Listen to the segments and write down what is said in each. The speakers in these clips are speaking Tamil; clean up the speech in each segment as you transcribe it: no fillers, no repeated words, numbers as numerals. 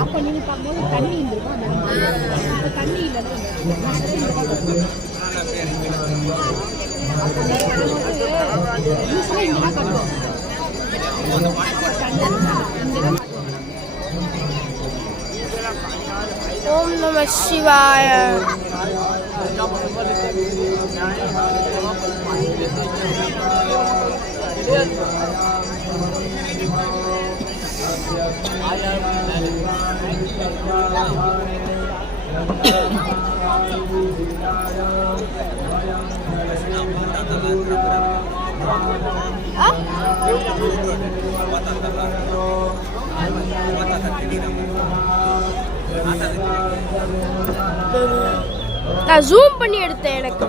அப்ப நீங்க பார்க்கும்போது தண்ணி இருந்திருக்கும் அந்த தண்ணி இல்லை இங்கதான் கட்டுவோம் ஓம் நம சிவாய. நான் ஜூம் பண்ணி எடுத்தேன். எனக்கு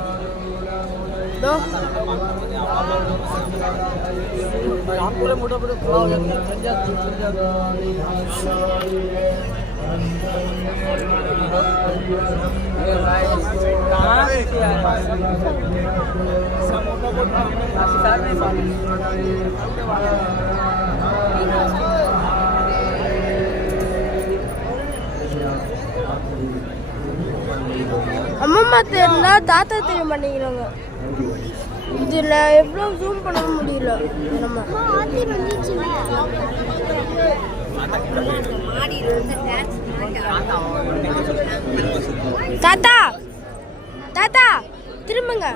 அம்மா தெரியா தாத்தா தெரிய மாட்டேங்கிறாங்க. இதுல எவ்வளவு ஜூம் பண்ண முடியல. நம்ம தாத்தா தாத்தா திரும்புங்க.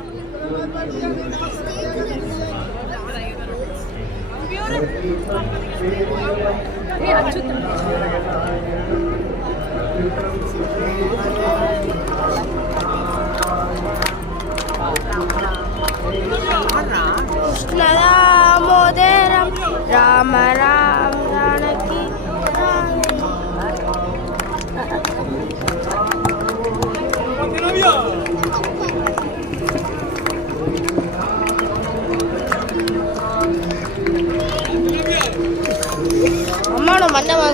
कृष्णदामोदरं राम राम जानकी अम्मा मन्नवा